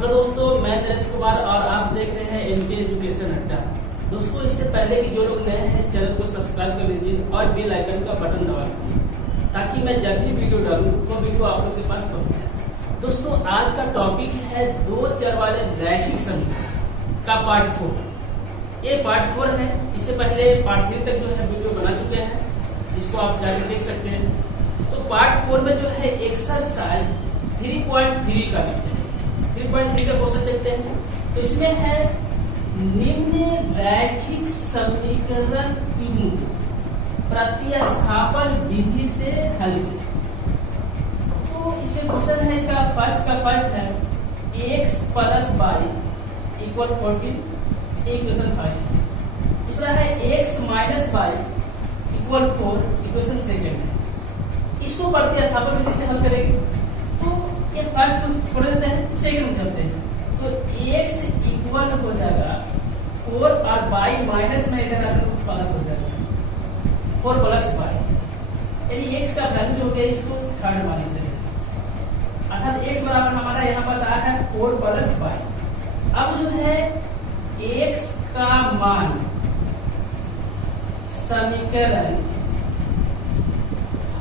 Hello दोस्तों, मैं नरेश कुमार और आप देख रहे हैं एमके एजुकेशन अड्डा। दोस्तों, इससे पहले कि जो लोग नए हैं इस चैनल को सब्सक्राइब कर लीजिए और बेल आइकन का बटन दबा दीजिए ताकि मैं जब भी वीडियो डालूं वो वीडियो आप लोग के पास पहुंचे। दोस्तों, आज का टॉपिक है दो चर वाले रैखिक समीकरण का पार्ट 4। ये पार्ट 4 है। इससे पहले पार्ट 3 तक जो है वीडियो बना चुके हैं, जिसको आप जाकर देख सकते हैं। तो पार्ट 4 में जो है एक्सरसाइज 3.3 का लिखते हैं। 3.3 का क्वेश्चन देखते हैं। तो इसमें है निम्न रैखिक समीकरण की प्रतिस्थापन विधि से हल। तो इसमें क्वेश्चन है, इसका फर्स्ट है x plus Y equal 14, equation first. दूसरा है x minus Y equal 4, equation second है। इसको प्रतिस्थापन विधि से हल करेंगे। तो ये फर्स्ट को छोड़ देते हैं, सेकंड में चलते हैं। तो x इक्वल हो जाएगा 4 और y माइनस में इधर आकर प्लस हो जाएगा 4 प्लस y, यानी x का वैल्यू जो हो गया इसको थर्ड मान लेते हैं। अर्थात x बराबर हमारा यहाँ पास आया है 4 प्लस y। अब जो है x का मान समीकरण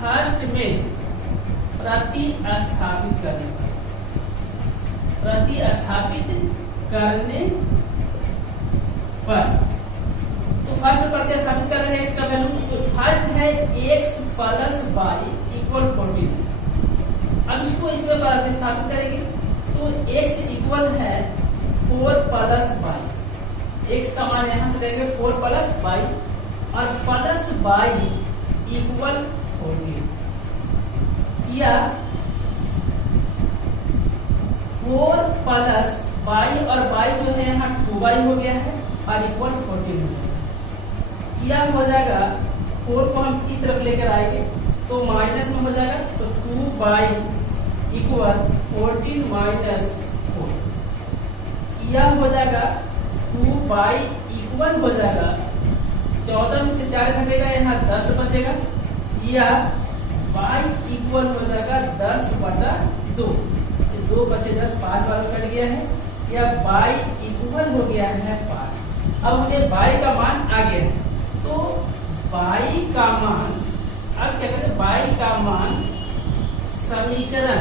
फर्स्ट में प्रतिस्थापित करने पर तो फर्स्ट में प्रतिस्थापित कर रहे हैं इसका वैल्यू। तो फर्स्ट है x प्लस वाई इक्वल 14। अब इसको इसमें प्रतिस्थापित करेंगे तो x इक्वल है 4 प्लस वाई। x का मान यहां से देंगे 4 प्लस वाई और प्लस वाई इक्वल 14 या 4 प्लस वाई और वाई जो है यहाँ 2y हो गया है और इक्वल 14 हो जाएगा। यह हो जाएगा 4 को हम इस तरफ लेकर आएंगे तो माइनस में हो जाएगा, तो 2y इक्वल 14 माइनस 4। यह हो जाएगा 2y इक्वल हो जाएगा 14 में से 4 घटेगा, यहाँ 10 बचेगा या y इक्वल हो जाएगा 10/2। 2 बचे 10, 5 वाला कट गया है या y इक्वल हो गया है 5। अब हमें y का मान आ गया है, तो y का मान अब क्या करें, y का मान समीकरण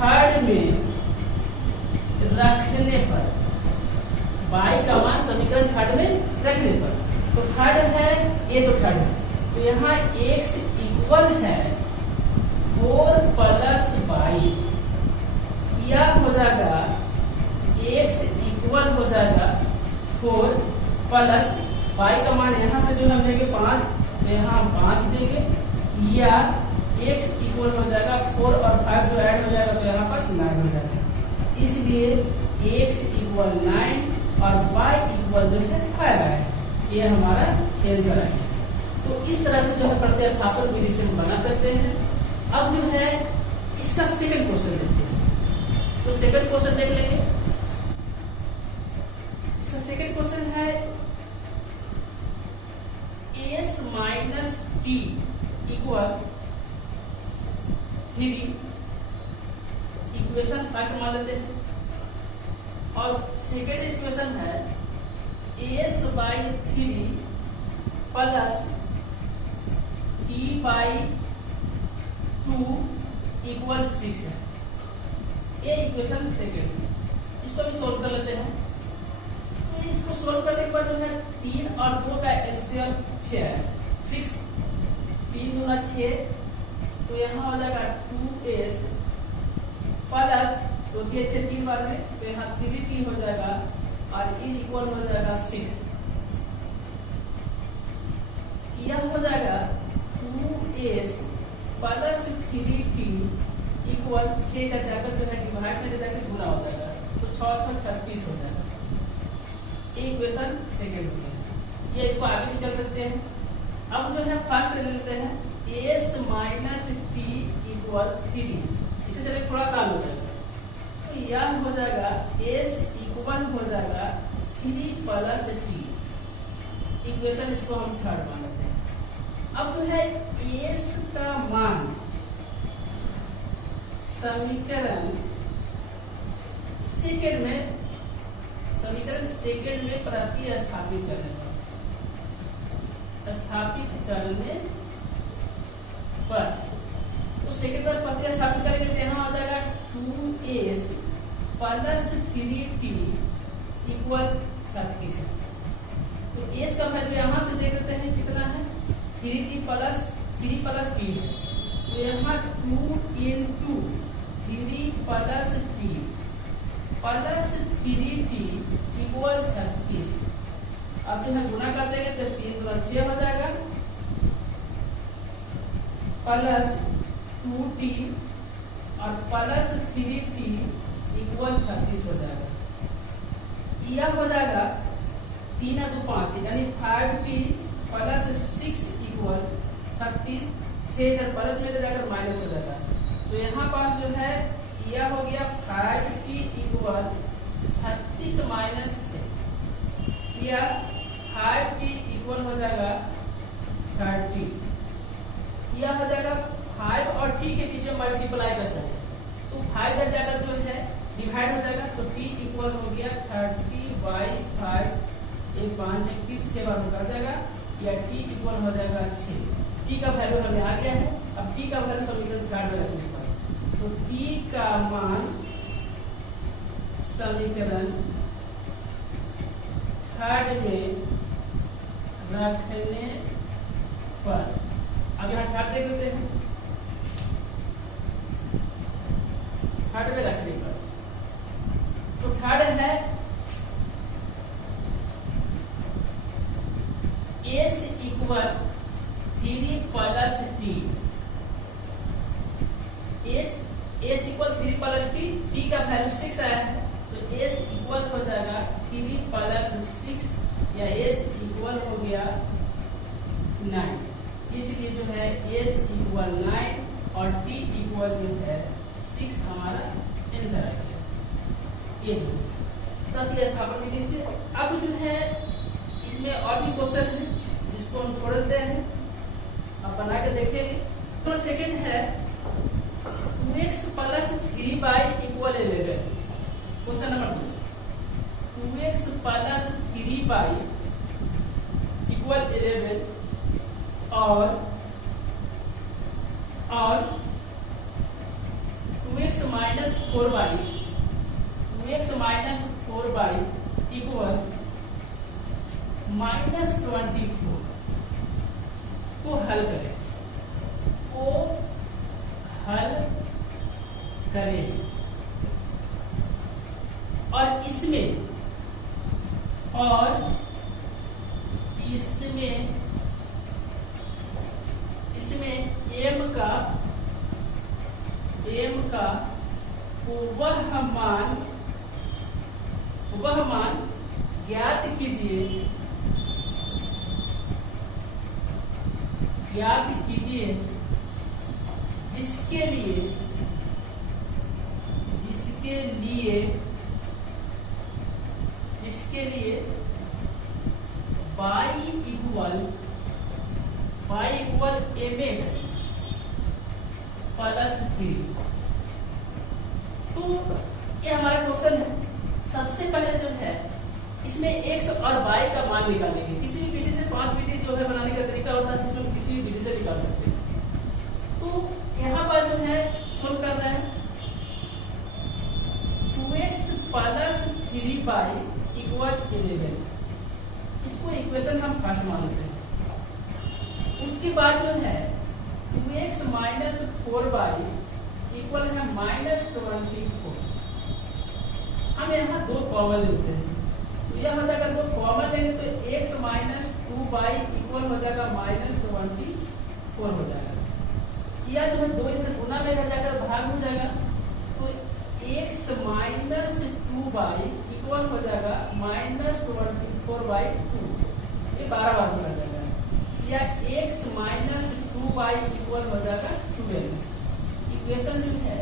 थर्ड में रखने पर, y का मान समीकरण थर्ड में रखने पर, तो थर्ड है ये, तो थर्ड है तो यहाँ x इक्वल है 4 प्लस वाई। यह हो जाएगा x इक्वल हो जाएगा 4 प्लस वाई का मान यहाँ से जो हम लेंगे 5, तो यहाँ हम 5 देंगे या x इक्वल हो जाएगा 4 और 5 जो ऐड हो जाएगा तो यहाँ पास 9 हो जाएगा। इसलिए x इक्वल 9 और y इक्वल जो है 5 आएगा। ये हमारा आंसर है। तो इस तरह से जो है प्रतिस्थापन विधि से हम बना सकते हैं। अब जो है इसका सेकंड क्वेश्चन देखते हैं। तो सेकंड क्वेश्चन देख लेंगे। इसका सेकंड क्वेश्चन है s minus t equal 3, equation first मान लेते हैं। और सेकंड इक्वेशन है s by 3 plus t by 2 equal 6 है। ये इक्वेशन सेकेंड है। इसको भी सोल्व कर लेते हैं। तो इसको सोल्व करने के बाद जो है 3 और 2 का एलसीएम 6 है। 6 3 गुना 6, तो यहाँ हो जाएगा 2s प्लस 2 दिए 6 3 बार में, तो यहाँ 3t हो जाएगा और इक्वल हो जाएगा 6। यह हो जाएगा 2s प्लस 3t इक्वल 6 जाकर जो है डिवाइड में जाकर गुना हो जाएगा, तो 6 6 36 हो जाएगा। इक्वेशन सेकेंड हो गया। ये इसको आगे भी चल सकते हैं। अब जो है फर्स्ट ले लेते हैं s माइनस t इक्वल 3। इसे चलिए थोड़ा सा हो जाएगा, तो यह हो जाएगा s इक्वल हो जाएगा 3 प्लस t। इक्वेशन इसको हम थर्ड मान लेते हैं। अब जो है s का मान समीकरण सेकंड में प्रतिस्थापित करने पर तो सेकंड पर प्रतिस्थापित करेंगे तो यहाँ हो जाएगा 2s प्लस 3t इक्वल 36। तो s का वैल्यू यहाँ से देख लेते हैं कितना है, 3t प्लस 3 प्लस t है, तो यहाँ 2 into 3 plus t plus 3t equal 36। अब जो है गुना कर देंगे तो 3 गुना 6 हो जाएगा प्लस 2t और प्लस 3t इक्वल 36 हो जाएगा। यह हो जाएगा 3 और 2 5 यानी 5t प्लस 6 इक्वल 36। 6 इधर प्लस में जाकर माइनस हो जाता है, तो यहाँ पास जो है यह हो गया 5t इक्वल 36 माइनस 6, या 5t इक्वल हो जाएगा 30। यह हो जाएगा 5 और t के बीच में मल्टीप्लाई कर सकते, तो 5 इधर जाकर जो है डिवाइड हो जाएगा, तो t इक्वल हो गया 30/5, 1 5 21 6 बार में कट जाएगा, या t इक्वल हो जाएगा 6। t का वैल्यू हमें आ गया है। अब t का वैल्यू समीकरण 4 में रखने पर, तो t का मान समीकरण 4 में रखने पर, अब यहाँ 4 देख लेते हैं, 4 में रखने पर तो 4 है s equal 3 plus t, s equal 3 plus t, t का वैल्यू 6 आया है, तो s इक्वल हो जाएगा 3 प्लस 6, या s इक्वल हो गया 9। इसलिए जो है s इक्वल 9 और t इक्वल जो है 6 हमारा आंसर आ गया। ये प्रतिस्थापन विधि से। अब जो है इसमें और भी क्वेश्चन है जिसको हम छोड़ देते हैं, अब बना के देखेंगे। तो सेकंड है 2x plus 3y equal 11। Question number 2, 2x plus 3y equal 11 और 2x माइनस 4y इक्वल -24 को हल करें और इसमें m का वह मान ज्ञात कीजिए जिसके लिए y इक्वल mx प्लस 3। तो ये हमारा क्वेश्चन है। सबसे पहले जो है इसमें x और y का मान निकालेंगे। किसी भी विधि से 5 विधि जो है बनाने का तरीका होता है, जिसमें किसी भी विधि से निकाल सकते हैं। तो यहाँ पर जो है सोल्व करना है 2x प्लस 3y इक्वल 11। इसको इक्वेशन हम फर्स्ट मान लेते हैं। उसके बाद जो है 2x माइनस 4y इक्वल है -24। हम यहाँ 2 कॉमन लेते हैं, तो यह हो जाएगा 2 कॉमन लेंगे तो x माइनस 2y इक्वल हो जाएगा -24 हो जाएगा। या जो है 2 इधर गुना में इधर जाकर भाग हो जाएगा, तो x माइनस 2y इक्वल हो जाएगा -24/2। ये 12 बार गुना जाएगा, या x माइनस 2y इक्वल हो जाएगा 12। इक्वेशन जो है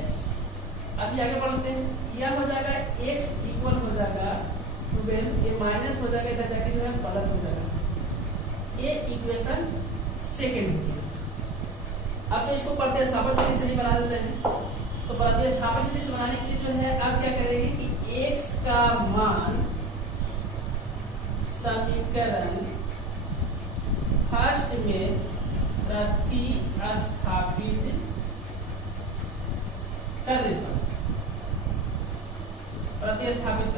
अभी आगे बढ़ते हैं। यह हो जाएगा x इक्वल हो जाएगा 12, ये माइनस हो जाएगा, इधर जाके जो है प्लस हो जाएगा। ये इक्वेशन सेकेंड होती है। अब तो इसको प्रतिस्थापन विधि से ही बना देते हैं। तो प्रतिस्थापित विधि से बनाने के लिए जो है आप क्या करेंगे कि x का मान समीकरण फर्स्ट में प्रतिस्थापित करने पर प्रतिस्थापित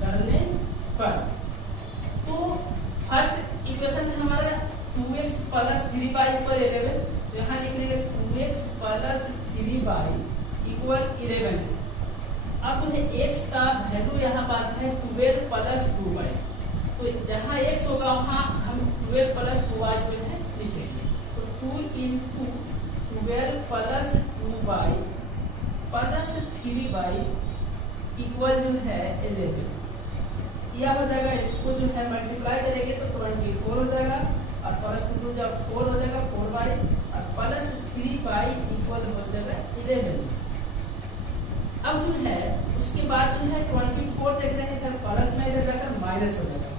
करने पर तो फर्स्ट इक्वेशन में हमारा 2x प्लस 3y इक्वल 11, तो यहाँ लिख लेंगे 2x प्लस 3y इक्वल 11। अब जो x का वैल्यू यहाँ पास है 12 प्लस 2y, तो जहाँ x होगा वहाँ हम 12 प्लस 2y जो है लिखेंगे। तो 2 into 12 plus 2y plus 3y equal जो है 11। यह हो जाएगा, इसको जो है मल्टीप्लाई करेंगे तो 24 हो जाएगा और प्लस 2 जब 4 हो जाएगा 4y और प्लस 3y इक्वल हो जाएगा 11। अब जो है उसके बाद जो है 24 देख रहे हैं प्लस में इधर जाकर माइनस हो जाएगा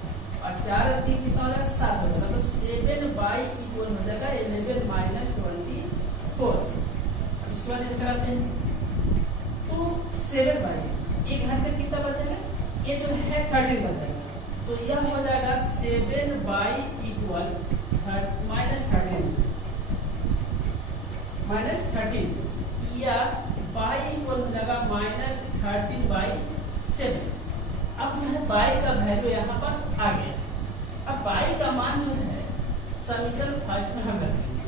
और 4 अधिक कितना हो जाएगा 7 हो जाएगा। तो 7y इक्वल हो जाएगा 11 माइनस 24। इसके बाद इस करते हैं तो 7y एक घंटे कितना बचेगा, ये जो है 13 बचेगा। तो यह हो जाएगा 7y इक्वल माइनस 13 या y इक्वल हो जाएगा माइनस 13/7। अब जो है y का वैल्यू यहाँ पास आ गया। अब y का मान जो है समीकरण फर्स्ट में हम रखेंगे,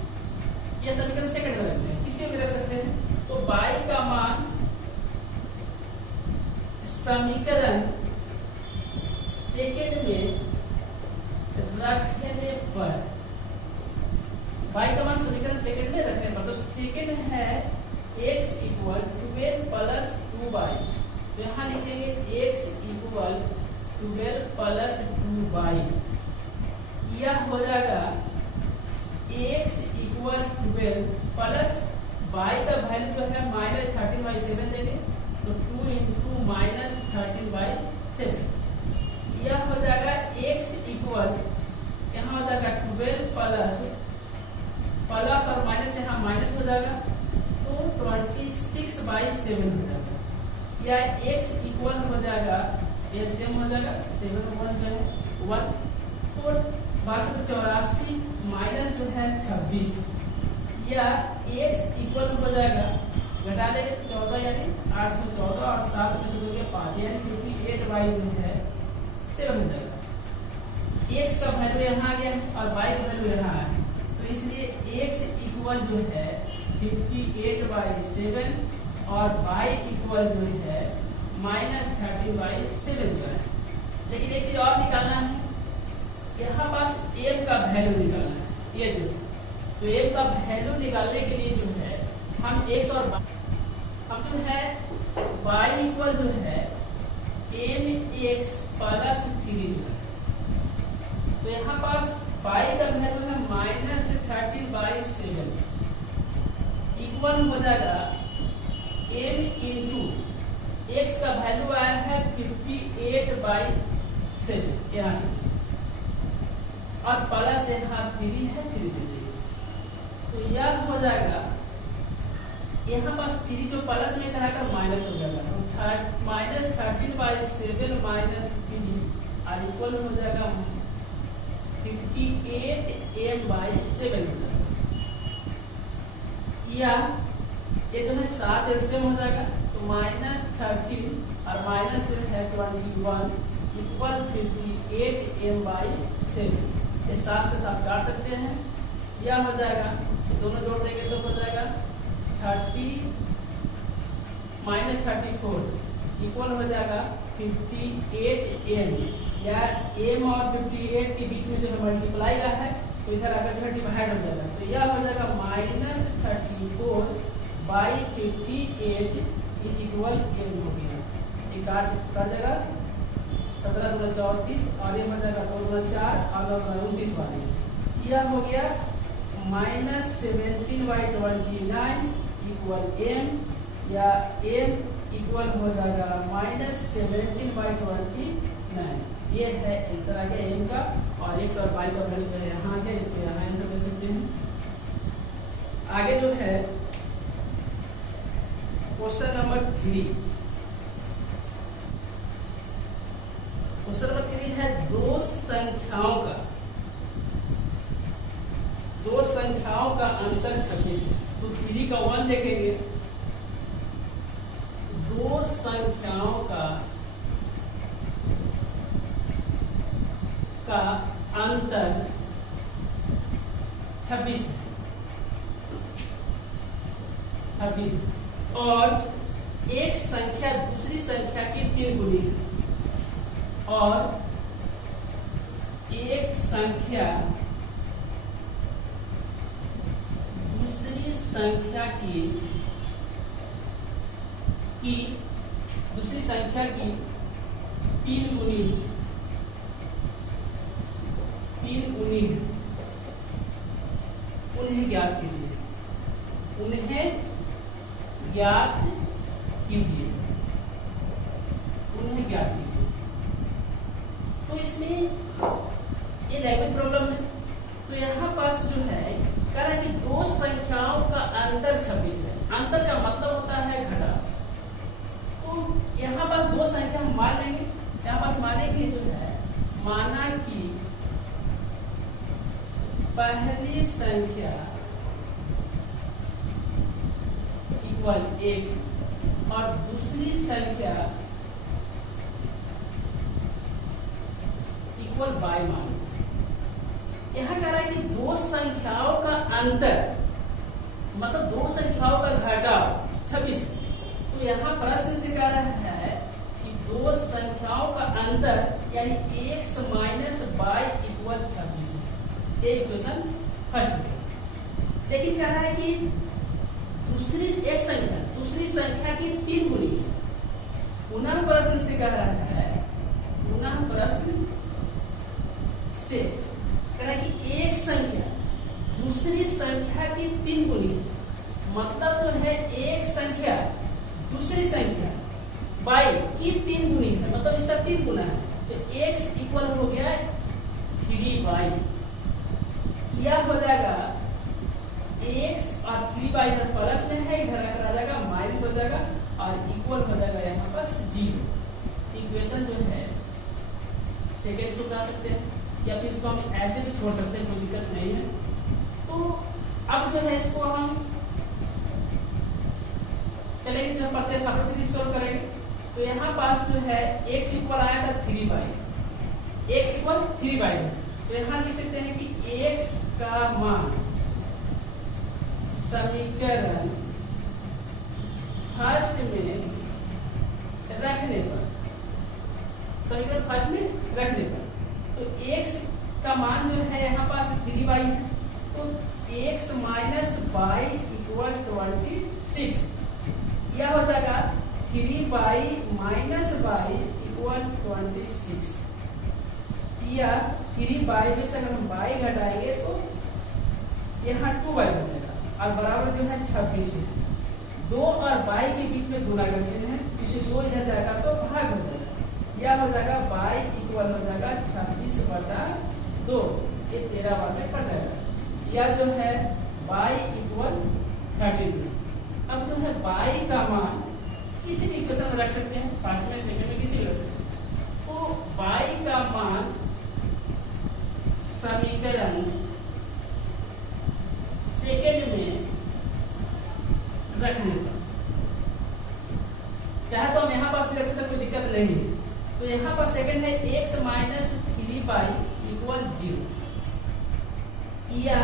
ये समीकरण सेकंड में रखते हैं, किसी में रख सकते हैं। तो y का मान समीकरण सेकंड में रखने पर y का मान समीकरण सेकंड में रखने पर तो सेकंड है x इक्वल 12 प्लस 2y, तो यहाँ लिखेंगे x इक्वल 12 प्लस 2y। यह हो जाएगा x इक्वल 12 प्लस y का वैल्यू जो है माइनस 13/7 देंगे, तो 2 इंटू माइनस 13/7। यह हो जाएगा x इक्वल यहाँ हो जाएगा 12 प्लस और माइनस यहाँ माइनस हो जाएगा तो 26/7 हो जाएगा। या x इक्वल हो जाएगा एलसीएम हो जाएगा 7 1 जो है 1 तो 1284 माइनस जो है 26 या x इक्वल हो जाएगा घटा लेंगे तो 14 यानी 814 और 7 में से 5 यानी 58y जो है 7 हो जाएगा। x का वैल्यू यहाँ आ गया और y का वैल्यू यहाँ आ गया, तो इसलिए x इक्वल जो है 58/7 और y इक्वल जो है माइनस 13/7 जो है। लेकिन एक चीज और निकालना है, यहाँ पास m का वैल्यू निकालना है। ये जो तो m का वैल्यू निकालने के लिए जो है हम x और हम जो है y इक्वल जो है mx प्लस 3 तो यहाँ पास y का वैल्यू है माइनस 13/7 इक्वल हो जाएगा m इंटू x का वैल्यू आया है 58/7 यहाँ से और प्लस यहाँ 3 है 3 दीजिए, तो यह हो जाएगा यहाँ पास 3 जो प्लस में कराकर माइनस हो जाएगा तो माइनस 13/7 माइनस 3 और इक्वल हो जाएगा 58m/7 हो जाएगा। या ये जो है 7 एलसीएम हो जाएगा तो माइनस 13 और माइनस जो है 21 इक्वल 58m/7। ये 7 से 7 काट सकते हैं, यह हो जाएगा दोनों जोड़ देंगे तो हो जाएगा 30 माइनस 34 इक्वल हो जाएगा 58m या m और 58 के बीच में जो है मल्टीप्लाई का है तो इधर आकर जो है डिवाइड हो जाएगा, तो यह हो जाएगा माइनस 34/58 इज इक्वल m हो गया। ये काट जाएगा 17 × 34 और ये हो जाएगा 2 × 4 और 29 वाले। यह हो गया माइनस 17/29 इक्वल m या m इक्वल हो जाएगा माइनस 17/29। ये है आंसर आ गया m का और x और y का वैल्यू यहाँ आ गया, इसको यहाँ आंसर दे सकते हैं। आगे जो है क्वेश्चन नंबर 3। क्वेश्चन नंबर 3 है दो संख्याओं का अंतर 26 है। तो 3 का 1 देखेंगे, दो संख्याओं का अंतर 26 है। और एक संख्या दूसरी संख्या की 3 गुनी है, और एक संख्या दूसरी संख्या की दूसरी संख्या की 3 गुनी है। उन्हें ज्ञात कीजिए। तो इसमें ये लैंग्वेज प्रॉब्लम है। तो यहाँ पास जो है कह रहा है कि दो संख्याओं का अंतर 26 है। अंतर का मतलब होता है घटा। तो यहाँ पास दो संख्या हम मान लेंगे। यहाँ पास मानेंगे जो है, माना कि पहली संख्या इक्वल x और दूसरी संख्या इक्वल y मान। यहां कह रहा है कि दो संख्याओं का अंतर मतलब दो संख्याओं का घटाव 26। तो यहाँ प्रश्न से कह रहा है कि दो संख्याओं का अंतर यानी x माइनस y इक्वल 26 है। ये इक्वेशन फर्स्ट। लेकिन कह रहा है कि दूसरी संख्या की 3 गुनी है। पुनः प्रश्न से कह रहा है, कह रहा है कि एक संख्या दूसरी संख्या की 3 गुनी है। मतलब जो है एक संख्या दूसरी संख्या y की 3 गुनी है, मतलब इसका 3 गुना है। तो x इक्वल हो गया 3y। यह हो जाएगा x और 3y इधर प्लस में है, इधर आ जाएगा माइनस हो जाएगा और इक्वल हो जाएगा यहाँ पर 0। इक्वेशन जो है सेकेंड से उठा सकते हैं या फिर इसको हम ऐसे भी छोड़ सकते हैं, कोई दिक्कत नहीं है। तो अब जो है इसको हम चलेंगे, जो पढ़ते हैं सापेक्ष सॉल्व करेंगे। तो यहाँ पास जो है x इक्वल आया था 3y, x इक्वल 3y। तो यहाँ लिख सकते हैं कि x का मान समीकरण फर्स्ट में रखने पर, तो x का मान जो है यहाँ पास 3y है। तो x माइनस y इक्वल 26। यह हो जाएगा 3y माइनस y इक्वल 26। या 3y में से अगर हम y घटाएंगे तो यहाँ 2y हो जाएगा और बराबर जो है 26 है। 2 और y के बीच में गुणा का चिन्ह है, इसलिए 2 इधर जाएगा तो भाग हो जाएगा। यह हो जाएगा y इक्वल हो जाएगा 26/2। ये 13 बार में पड़ जाएगा। यह जो है y इक्वल 32। अब जो है y का मान किसी भी इक्वेशन में रख सकते हैं, फर्स्ट में सेकंड में किसी भी रख सकते हैं। तो y का मान समीकरण सेकंड में रखने पर, चाहे तो हम यहाँ पास भी रख सकते हैं, कोई दिक्कत नहीं है। तो यहाँ पर सेकंड है x माइनस 3y इक्वल 0। या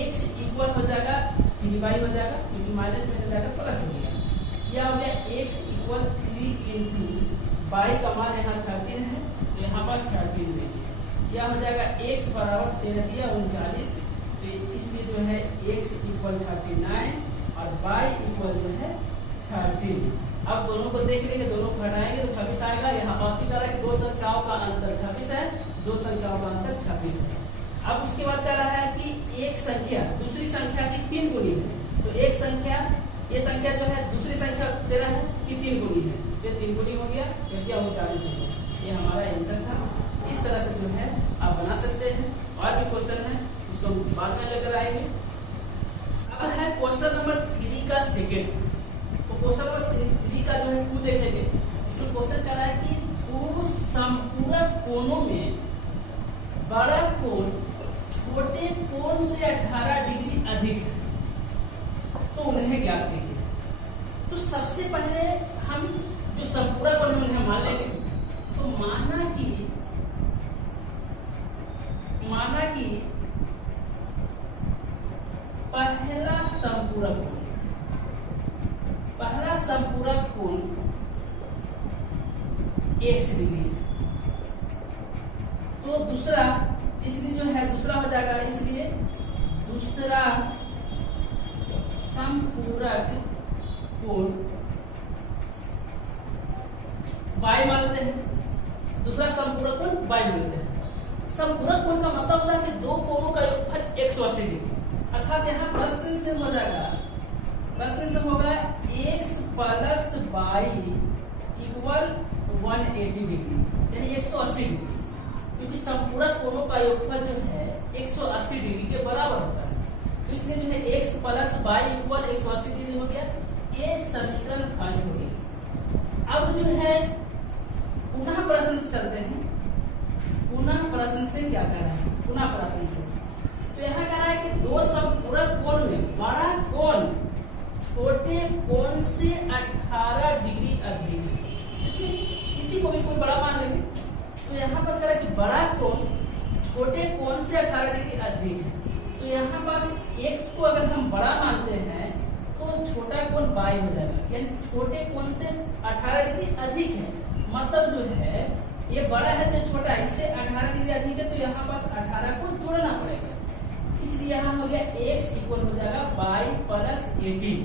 x इक्वल हो जाएगा 3y हो जाएगा, क्योंकि माइनस में हो जाएगा प्लस हो जाएगा। यह हो गया x इक्वल 3 इंटू y का मान यहाँ 13 है, तो यहाँ पास 13 देंगे। यह हो जाएगा x बराबर 13 दिया 39। तो इसलिए जो है x इक्वल 39 और y इक्वल जो है 13। अब दोनों को देख लेंगे, दोनों को घटाएंगे तो 26 आएगा। यहाँ पास की तरह दो संख्याओं का अंतर 26 है, दो संख्याओं का अंतर 26 है। अब उसके बाद कह रहा है कि एक संख्या दूसरी संख्या की 3 गुनी है। तो एक संख्या, ये संख्या जो है दूसरी संख्या दे रहा है कि 3 गुनी है, ये 3 गुनी हो गया, तो क्या हो 40 है। ये हमारा आंसर था। इस तरह से जो है आप बना सकते हैं। और भी क्वेश्चन है, उसको बाद में लेकर आएंगे। क्वेश्चन नंबर 3 का सेकेंड, तो क्वेश्चन नंबर 3 का जो है 2 देखेंगे। इसमें क्वेश्चन कह रहा है कि दो संपूरक कोणों में बड़ा कोण छोटे कोण से 18 डिग्री अधिक है, तो उन्हें ज्ञात कीजिए। तो सबसे पहले हम जो संपूरक कोण है उन्हें मान लेंगे। तो माना कि पहला संपूरक कोण x डिग्री है, तो दूसरा इसलिए जो है दूसरा हो जाएगा, इसलिए दूसरा संपूरक कोण y मान लेते हैं। दूसरा संपूरक कोण y मान लेते हैं। संपूरक कोण का मतलब होता है कि दो कोणों का योगफल 180 डिग्री, अर्थात यहाँ प्रश्न से हो जाएगा, प्रश्न से होगा x plus y equal 180 degree, यानी 180 डिग्री, क्योंकि संपूरक कोणों का योगफल जो है 180 डिग्री के बराबर होता है। तो इसलिए जो है x plus y equal 180 degree हो गया। ये समीकरण 5 हो गया। अब जो है पुनः प्रश्न से चलते हैं। पुनः प्रश्न से क्या कर रहे हैं? पुनः प्रश्न से तो यहाँ कह रहा है कि दो संपूरक कोण में बड़ा कोण छोटे कोण से 18 डिग्री अधिक है। इसमें इसी को भी कोई बड़ा मान लेंगे। तो यहाँ पर कह रहा है कि बड़ा कोण छोटे कोण से 18 डिग्री अधिक है। तो यहाँ पास x को अगर हम बड़ा मानते हैं तो छोटा कोण y हो जाएगा, यानी छोटे कोण से 18 डिग्री अधिक है। मतलब जो है ये बड़ा है तो छोटा है, इससे 18 डिग्री अधिक है, तो यहाँ पास 18 को जोड़ना पड़ेगा। इसलिए यहाँ हो गया x इक्वल हो जाएगा y प्लस 18।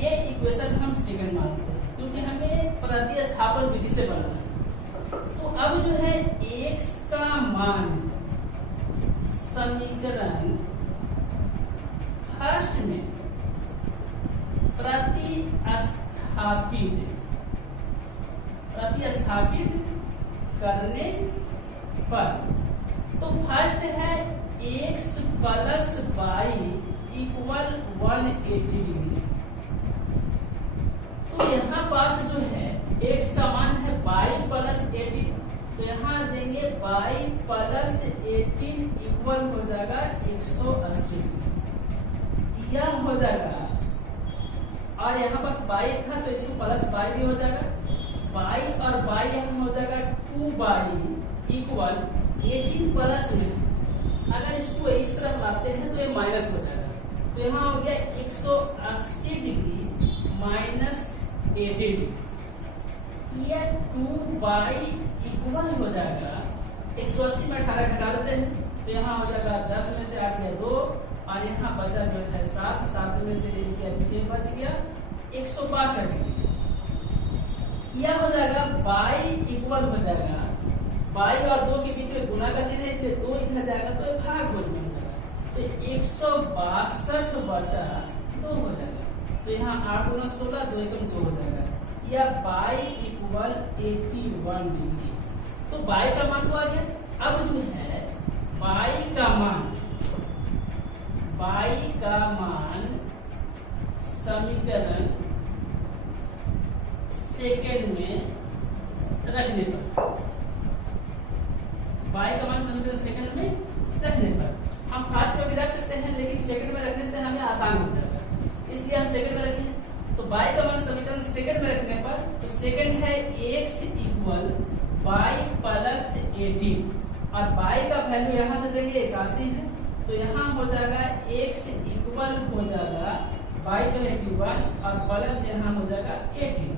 ये इक्वेशन हम सेकंड मानते हैं, क्योंकि हमें प्रतिस्थापन विधि से बनाना है। तो अब जो है x का मान समीकरण फर्स्ट में प्रतिस्थापित करने पर, तो फर्स्ट है x plus y equal 180 degree. तो यहाँ पास जो है x का मान है y प्लस 18, तो यहाँ देंगे y प्लस 18 इक्वल हो जाएगा 180, यह हो जाएगा। और यहाँ पास y था तो इसको प्लस y भी हो जाएगा, y और y यहाँ हो जाएगा 2y इक्वल 18 प्लस में अगर इसको इस तरफ लाते हैं तो ये माइनस हो जाएगा। तो यहाँ हो गया 180 डिग्री माइनस 18 डिग्री, यह 2y इक्वल हो जाएगा 180 में 18 घटा देते हैं, तो यहाँ हो जाएगा 10 में से आ गया 2 और यहाँ बचा जो है 7, 7 में से 6 बच गया 162 डिग्री। यह हो जाएगा y इक्वल हो जाएगा, y और 2 के बीच में गुना का चिन्ह है, इसलिए 2 इधर जाएगा तो भाग बन जाएगा, तो 162 बटा 2 हो जाएगा। तो यहाँ 8 गुना 16, 2 एकम 2 हो जाएगा। यह y इक्वल 81 डिग्री। तो y का मान तो आ गया। अब जो है y का मान समीकरण सेकेंड में रखने पर, y का मान समीकरण सेकंड में रखने पर, हम फर्स्ट में भी रख सकते हैं लेकिन सेकंड में रखने से हमें आसान हो जाएगा, इसलिए हम सेकंड में रखें। तो y का मान समीकरण सेकंड में रखने पर, तो सेकंड है x इक्वल y प्लस 18 और y का वैल्यू यहाँ से देंगे 81 है, तो यहाँ हो जाएगा x इक्वल हो जाएगा y जो है 81 और प्लस यहाँ हो जाएगा 18।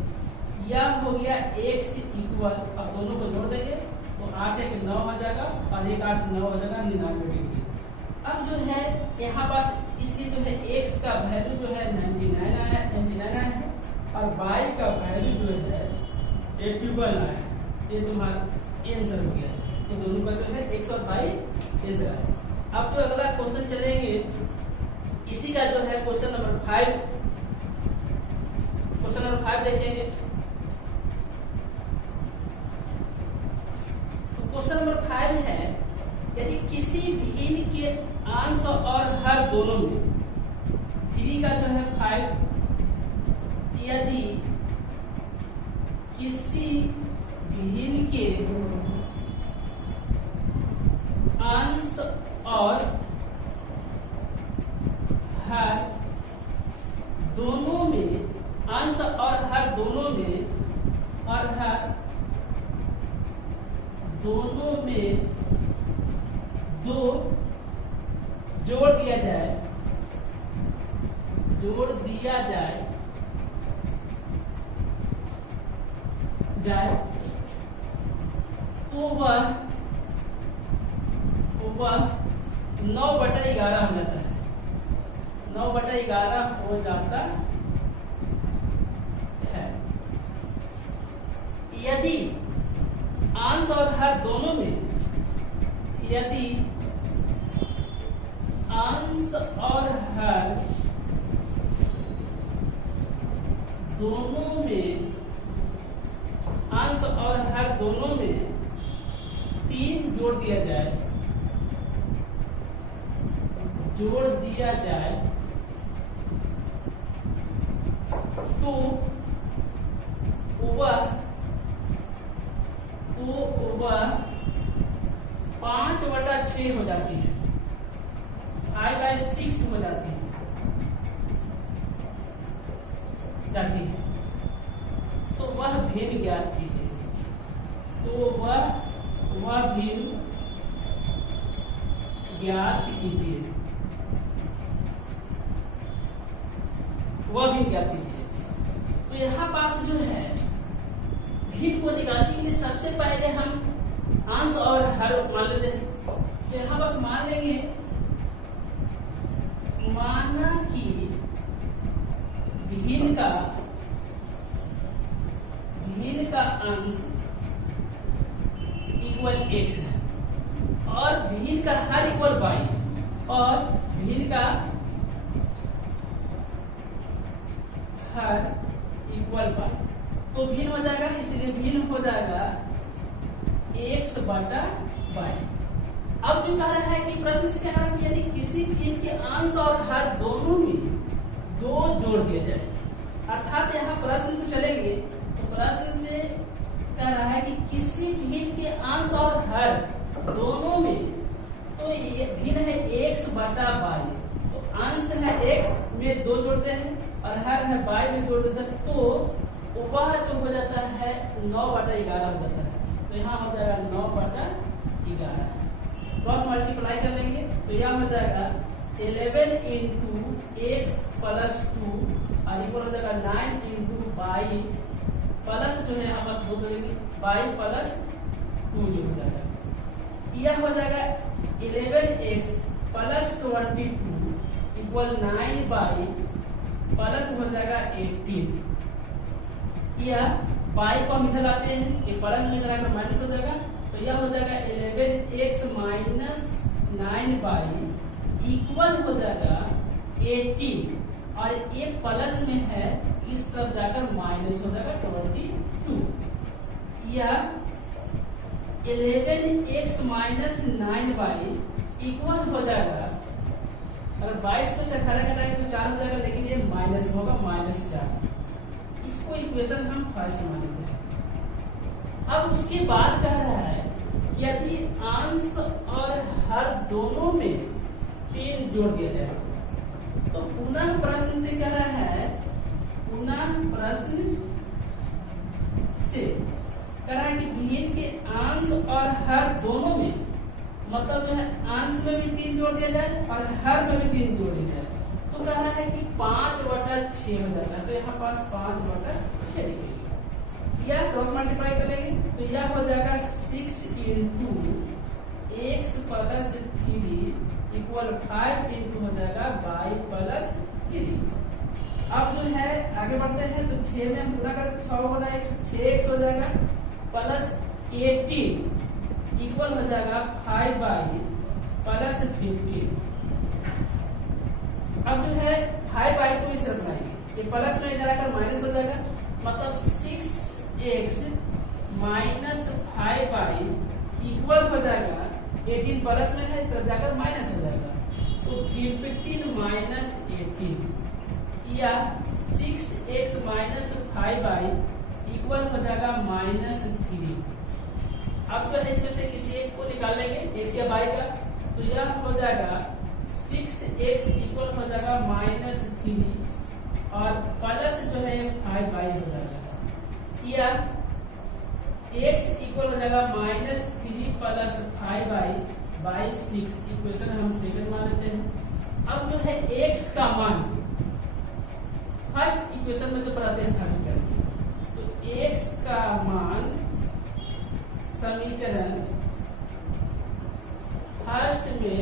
यह हो गया x इक्वल, अब दोनों को जोड़ देंगे तो 8 एक 9 हो जाएगा और 1 8 9 हो जाएगा 99 डिग्री। अब जो है यहाँ पास इसलिए जो है x का वैल्यू जो है 99 आया है और y का वैल्यू जो है 81 आया। ये तुम्हारा आंसर हो गया। ये दोनों का जो है x और y आंसर है। अब जो अगला क्वेश्चन चलेंगे इसी का जो है क्वेश्चन नंबर 5, क्वेश्चन नंबर 5 देखेंगे। क्वेश्चन नंबर 5 है, यदि किसी भिन्न के अंश और हर दोनों में 3 डी का जो है 5, यदि किसी भिन्न के अंश और हर दोनों में, अंश और हर दोनों में, और हर दोनों में दो जोड़ दिया जाए, जोड़ दिया जाए तो वह 9/11 हो जाता है, 9/11 हो जाता है। यदि अंश और हर दोनों में, यदि अंश और हर दोनों में, अंश और हर दोनों में 3 जोड़ दिया जाए, जोड़ दिया जाए तो वह 5/6 हो जाती है, 5/6 हो जाती है, तो वह भिन्न ज्ञात कीजिए, तो वह भिन्न ज्ञात कीजिए, वह भिन्न ज्ञात कीजिए। तो यहाँ पास जो है भिन्न को निकालने के लिए सबसे पहले हम अंश और हर मान लेते हैं। तो यहाँ बस मान लेंगे, माना कि भिन्न का अंश इक्वल x है, और भिन्न का हर इक्वल y, और भिन्न का हर इक्वल y, तो भिन्न हो जाएगा, इसलिए भिन्न हो जाएगा x/y। अब जो कह रहा है कि प्रश्न से कह रहा है कि यदि किसी भिन्न के अंश और हर दोनों में 2 जोड़ दिए जाए, अर्थात यहाँ प्रश्न से चलेंगे तो प्रश्न से कह रहा है कि किसी भिन्न के अंश और हर दोनों में, तो ये भिन्न है x/y, तो अंश है x में 2 जोड़ते हैं और हर है y में 2 जोड़ते हैं, तो वह जो हो जाता है 9/11 हो जाता है। तो यहाँ हो जाएगा 9/11, क्रॉस मल्टीप्लाई कर लेंगे तो यह हो जाएगा 11 into x plus 2 और इक्वल हो जाएगा 9 into y प्लस जो है हम बस 2 करेंगे y plus 2 जो हो जाएगा, यह हो जाएगा 11x plus 22 equal 9y plus हो जाएगा 18। यह y को हम इधर लाते हैं, ये प्लस में इधर आकर माइनस हो जाएगा, तो यह हो जाएगा 11x minus 9y इक्वल हो जाएगा 18, और ये प्लस में है, इस तरफ जाकर माइनस हो जाएगा 22। यह 11x minus 9y इक्वल हो जाएगा, अगर 22 में से 18 घटाएंगे तो 4 हो जाएगा, लेकिन ये माइनस होगा -4। इसको इक्वेशन हम फर्स्ट मानेंगे। अब उसके बाद कह रहा है यदि अंश और हर दोनों में 3 जोड़ दिया जाए, तो पुनः प्रश्न से कह रहा है, पुनः प्रश्न से कह रहा है कि भिन्न के अंश और हर दोनों में, मतलब जो है अंश में भी 3 जोड़ दिया जाए और हर में भी 3 जोड़ दिया जाए, तो कह रहा है कि 5/6 हो जाता है। तो यहाँ पास 5/6 लिखेंगे, यह क्रॉस मल्टीप्लाई करेंगे तो यह हो जाएगा 6 into x plus 3 equal 5 into हो जाएगा y plus 3। अब जो है आगे बढ़ते हैं, तो 6 में हम पूरा करके 6 होगा 6x हो जाएगा प्लस 18 इक्वल हो जाएगा 5y प्लस 15। अब जो है 5y को इस तरफ लाएंगे, ये प्लस में इधर आकर माइनस हो जाएगा, मतलब 6x माइनस 5y इक्वल हो जाएगा 18 प्लस में है, इस तरफ जाकर माइनस हो जाएगा, तो 15 माइनस 18 या 6x माइनस 5y इक्वल हो जाएगा -3। अब जो है इसमें से किसी एक को निकाल लेंगे, x या y का, तो यह हो जाएगा 6x इक्वल हो जाएगा -3 और प्लस जो है 5y हो जाएगा, या x इक्वल हो जाएगा -3 प्लस 5y बाई 6। इक्वेशन हम सेकंड मान लेते हैं। अब जो है x का मान फर्स्ट इक्वेशन में जो प्रतिस्थापित करेंगे, तो x का मान समीकरण फर्स्ट में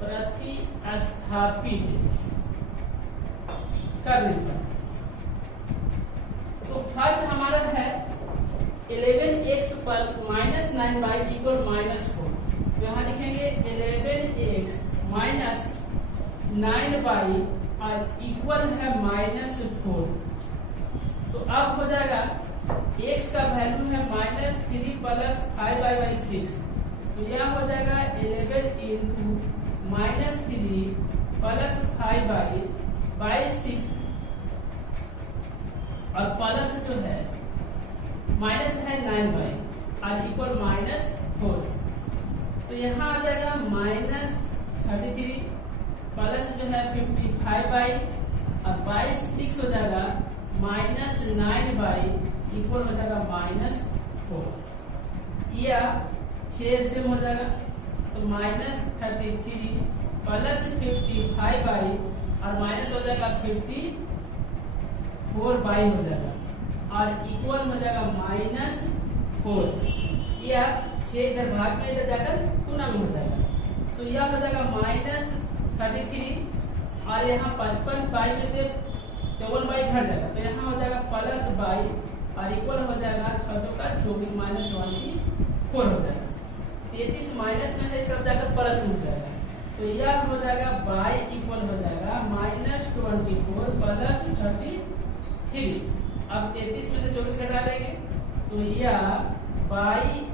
प्रतिस्थापित करने पर, तो फर्स्ट हमारा है 11x पर -9y इक्वल -4। यहाँ लिखेंगे 11x माइनस 9y और इक्वल है -4। तो अब हो जाएगा x का वैल्यू है -3 प्लस 5y बाई 6, तो यह हो जाएगा 11 इंटू -3 प्लस 5y बाई 6 और प्लस जो है माइनस है 9y और इक्वल -4। तो यहाँ आ जाएगा -33 प्लस जो है 55y और बाई 6 हो जाएगा -9y इक्वल हो जाएगा -4, या 6 से हो जाएगा, तो -33 प्लस 55y और माइनस हो जाएगा 54y हो जाएगा और इक्वल हो जाएगा -4, या 6 इधर भाग में इधर जाकर गुना में हो जाएगा, तो यह हो जाएगा -33 और यहाँ 55y में से 54y घट जाएगा, तो यहाँ हो जाएगा प्लस y और इक्वल हो जाएगा 6 चौका 24 -24 हो जाएगा। 33 माइनस में है, इस तरफ जाकर प्लस में हो जाएगा, तो यह हो जाएगा y इक्वल हो जाएगा -24 प्लस 33। अब 33 में से 24 घटा लेंगे, तो यह y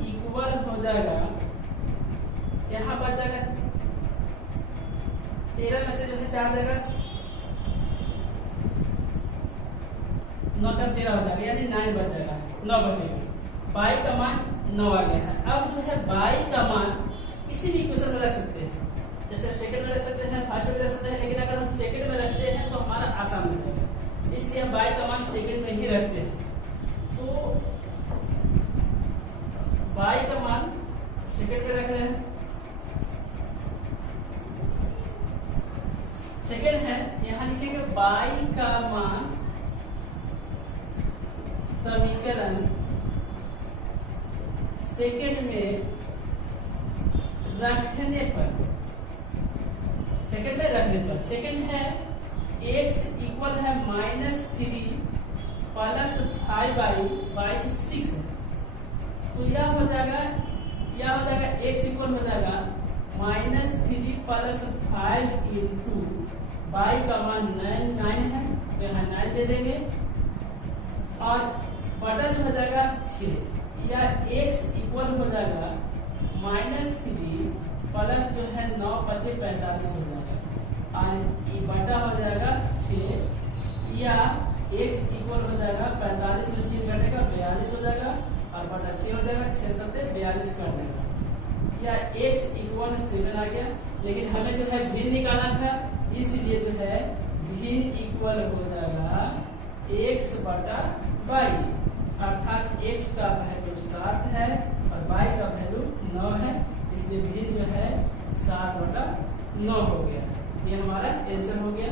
इक्वल हो जाएगा, यहाँ बच जाएगा 13 में से जो है 4 जाएगा 9 तक 13 हो जाएगा, यानी 9 बच जाएगा, 9 बचेगा। y का मान 9 आ गया है। अब जो है y का मान किसी भी इक्वेशन में रख सकते हैं, जैसे सेकंड में रख सकते हैं, फर्स्ट में रख सकते हैं, लेकिन अगर हम सेकंड में रखते हैं तो हमारा आसान हो जाएगा, इसलिए हम y का मान सेकंड में ही रखते हैं। तो y का मान सेकंड में रख रहे हैं, सेकंड है, यहां लिखेंगे y का मान समीकरण सेकंड में रखने पर, सेकंड में रखने पर, सेकंड है x इक्वल है -3 प्लस 5y बाई 6 है, तो यह हो जाएगा x इक्वल हो जाएगा -3 प्लस 5 इंटू y का मान 9 है, तो यहाँ 9 दे देंगे और बटा जो हो जाएगा 6, या x इक्वल हो जाएगा -3 प्लस जो है 9 × 45 हो जाएगा और ये बटा हो जाएगा 6, या x इक्वल हो जाएगा 45 में 3 कटेगा 42 हो जाएगा और बटा 6 हो जाएगा, 6 सत्ते 42 कर देगा, या x इक्वल 7 आ गया। लेकिन हमें जो है भिन्न निकालना था, इसलिए जो है भिन्न इक्वल हो जाएगा x बटा y, अर्थात x का वैल्यू 7 है और y का वैल्यू 9 है, इसलिए भिन्न जो है 7/9 हो गया। ये हमारा आंसर हो गया।